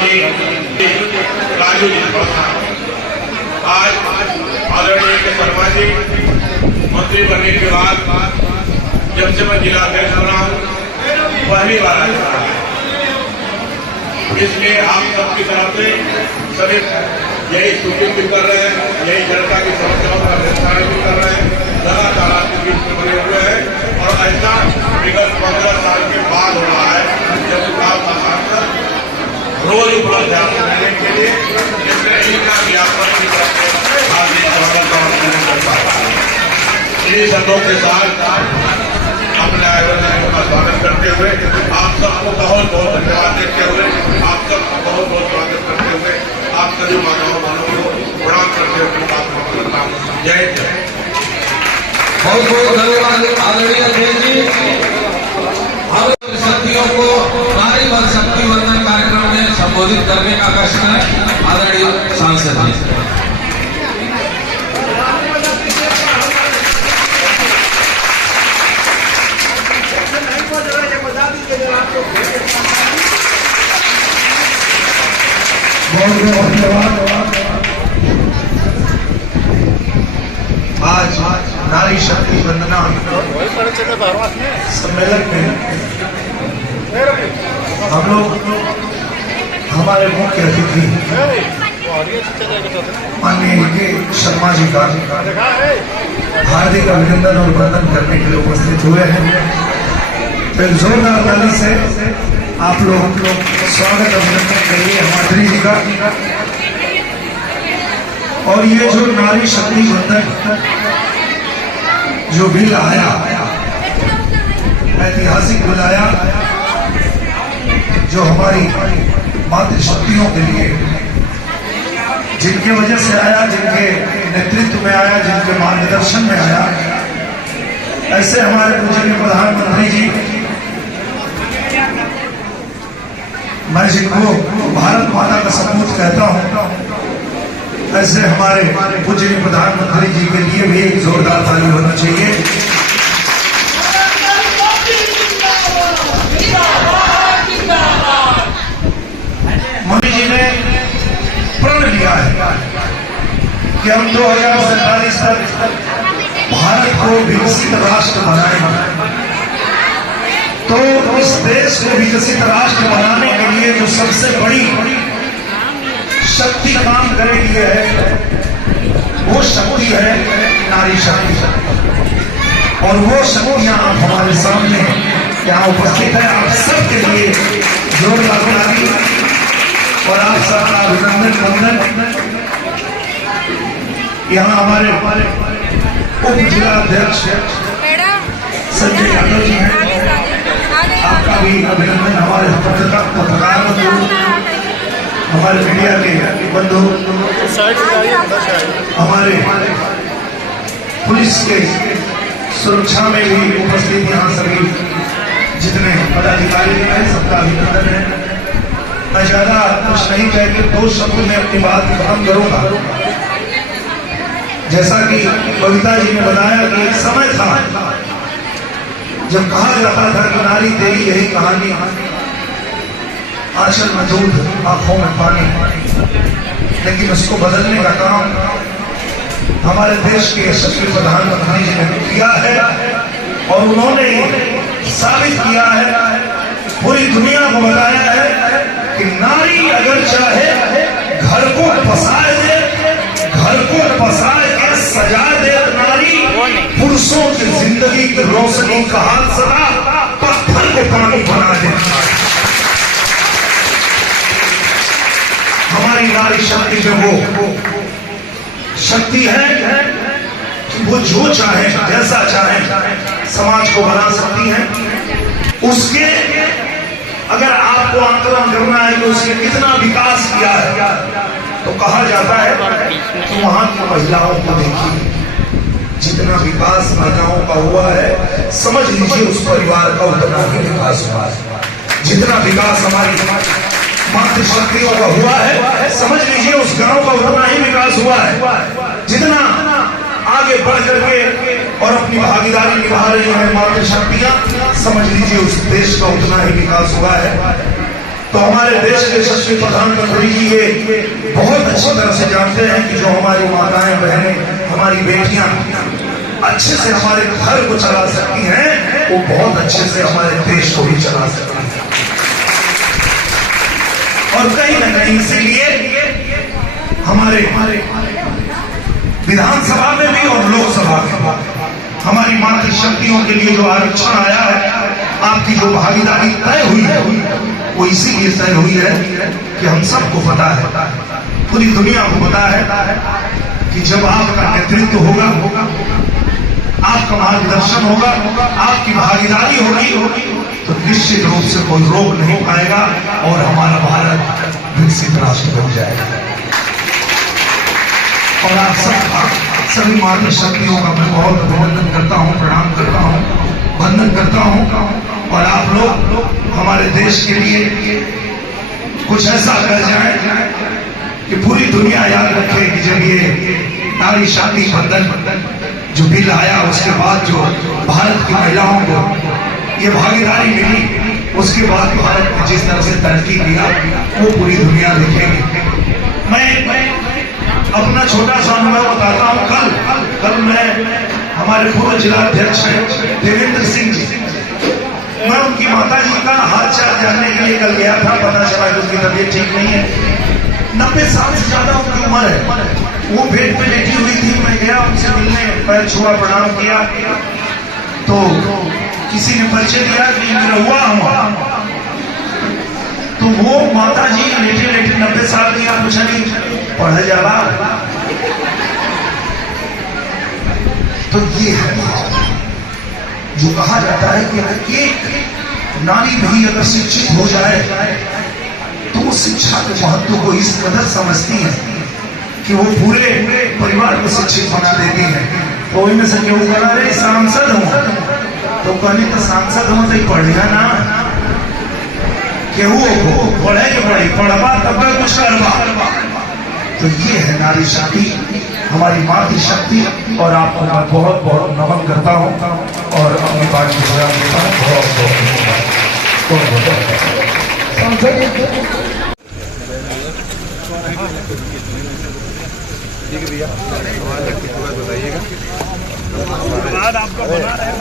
जी राजू जी आज आदरणीय के शर्मा जी मंत्री बनने के बाद जब से मैं जिला अध्यक्ष बना हूँ पहली बार आया, इसलिए आप सबकी तरफ से सभी यही शूटिंग भी कर रहे हैं, यही जनता की समस्याओं का निस्तारण भी कर रहे हैं, लगातार आपके बीच में बने हुए हैं और ऐसा विगत 15 साल के बाद हो रहा है जब आपका सांसद रोज उपलब्ध है आपको देने के लिए, जिससे इनका भी आप सबकी तरफ से हार्दिक स्वागत कर पाता है। इन्हीं शब्दों के साथ अपने आयोजन का स्वागत करते हुए आप सबको बहुत बहुत धन्यवाद देते हुए आप सबको बहुत बहुत स्वागत करते हुए आप सभी माताओं बहनों को प्रणाम करते हुए बात करता हूँ। जय जय। बहुत बहुत धन्यवाद आदरणीय अध्यक्ष जी। भारत शक्तियों को नारी बल शक्ति वंदन कार्यक्रम में संबोधित करने का कष्ट है आदरणीय सांसद जी। बहुत बहुत धन्यवाद। आज नारी शक्ति वंदना सम्मेलन में हम लोग हमारे मुख्य अतिथि माननीय के शर्मा जी का हार्दिक अभिनंदन और वंदन करने के लिए उपस्थित हुए हैं। तो एक जोरदार ताली से आप लोग स्वागत अभिनंदन करिए माधुरी जी का। और ये जो नारी शक्ति वंदन जो बिल आया, ऐतिहासिक बिल आया जो हमारी मातृशक्तियों के लिए, जिनकी वजह से आया, जिनके नेतृत्व में आया, जिनके मार्गदर्शन में आया, ऐसे हमारे पूजनीय प्रधानमंत्री जी, मैं जिनको भारत माता का सपूत कहता हूं, ऐसे हमारे पूजनीय प्रधानमंत्री जी के लिए भी एक जोरदार ताली होना चाहिए। मोदी जी ने प्रण लिया है कि हम 2047 तक भारत को विकसित राष्ट्र बनाएंगे। तो इस देश को विकसित राष्ट्र बनाने के लिए जो सबसे बड़ी शक्ति काम करेगी है वो शक्ति है नारी शक्ति। और वो शक्तियां आप हमारे सामने यहाँ उपस्थित है। आप सबके लिए जोरदार ताली और आप सबका अभिनंदन वंदन। यहाँ हमारे उप जिला अध्यक्ष संजय यादव जी हैं, आपका भी अभिनंदन। हमारे पत्रकार बंधु, हमारे मीडिया के बंधु, हमारे पुलिस के सुरक्षा में भी उपस्थित यहाँ सभी जितने पदाधिकारी हैं सबका अभिनंदन है। मैं ज्यादा कुछ नहीं कह के 2 शब्द में अपनी बात खत्म करूंगा। जैसा कि कविता जी ने बताया कि एक समय था जब कहा जाता था कि नारी तेरी यही कहानी, आंचल में दूध आंखों में पानी, लेकिन उसको बदलने का काम हमारे देश के यशस्वी प्रधानमंत्री जी ने किया है। और उन्होंने साबित किया है, पूरी दुनिया को बताया है कि नारी अगर चाहे घर को पसार दे, घर को पसार के सजा दे, नारी पुरुषों की जिंदगी की रोशनी का हाथ सदा पत्थर को पानी बना देता है। हमारी नारी शक्ति जो वो शक्ति है कि वो जो चाहे जैसा चाहे समाज को बना सकती है। उसके अगर आपको आकलन करना है कि उसने कितना विकास किया है तो कहा जाता है कि वहां की महिलाओं को देखिए, जितना विकास महिलाओं का हुआ है समझ लीजिए उस परिवार का उतना ही विकास हुआ है। जितना विकास हमारी मातृशक्तियों का हुआ है समझ लीजिए उस गांव का उतना ही विकास हुआ है। जितना आगे बढ़ करके और अपनी भागीदारी निभा रही है मातृशक्तियां, समझ लीजिए उस देश का उतना ही विकास हुआ है। तो हमारे देश के यशस्वी प्रधानमंत्री जी ये बहुत अच्छी तरह से जानते हैं कि जो हमारी माताएं बहनें, हमारी बेटियां अच्छे से हमारे घर को चला सकती हैं, वो बहुत अच्छे से हमारे देश को भी चला सकती हैं। और कहीं न कहीं इसीलिए हमारे विधानसभा में भी और लोकसभा में हमारी मातृशक्तियों के लिए जो आरक्षण आया है, आपकी जो भागीदारी तय हुई है, वो इसीलिए तय हुई है कि हम सबको पता है, पूरी दुनिया को पता है कि जब आपका नेतृत्व होगा, आपका मार्गदर्शन होगा, आपकी भागीदारी होगी, तो निश्चित रूप से कोई रोक नहीं पाएगा और हमारा भारत विकसित राष्ट्र बन जाएगा। और आप सब सभी मातृशक्तियों का मैं बहुत अभिनंदन करता हूँ, प्रणाम करता हूँ, वंदन करता हूँ। और आप लोग हमारे देश के लिए कुछ ऐसा कर जाए कि पूरी दुनिया याद रखे कि जब ये नारी शादी बंधन जो बिल आया, उसके बाद जो भारत की महिलाओं को ये भागीदारी मिली, उसके बाद भारत ने जिस तरह से तरक्की किया, वो पूरी दुनिया देखेगी। मैं अपना छोटा सा अनुभव बताता हूँ। कल मैं हमारे पूर्व जिलाध्यक्ष देवेंद्र सिंह जी, मैं उनकी माता जी का हालचाल जानने के लिए कल गया था। पता चला कि उनकी तबीयत ठीक नहीं है, 90 साल से ज्यादा उनकी उम्र है। वो बेड पे लेटी हुई थी, मैं गया उनसे मिलने, पैर छुआ, प्रणाम किया, तो किसी ने परिचय दिया कि निरहुआ हम। तो वो माता जी लेटे लेटे 90 साल की, आप पूछा नहीं पढ़ जावा। तो ये है जो कहा जाता है कि एक नारी भी अगर शिक्षित हो जाए तो वो शिक्षा के महत्व को इस कदर समझती है कि वो पूरे परिवार को शिक्षित बना देती है। तो इनमें से क्यों कहा रे सांसद हूं, तो कहने तो सांसद हूं तो पढ़िया ना, केहू पढ़े के पढ़ी, पढ़वा तब कुछ करवा। तो ये है नारी शक्ति, हमारी मातृशक्ति। और आपको मैं बहुत बहुत नमन करता हूँ और अपनी बात की सलाह देता हूँ। बहुत ठीक है भैया, हमारे बताइएगा आपका बना रहे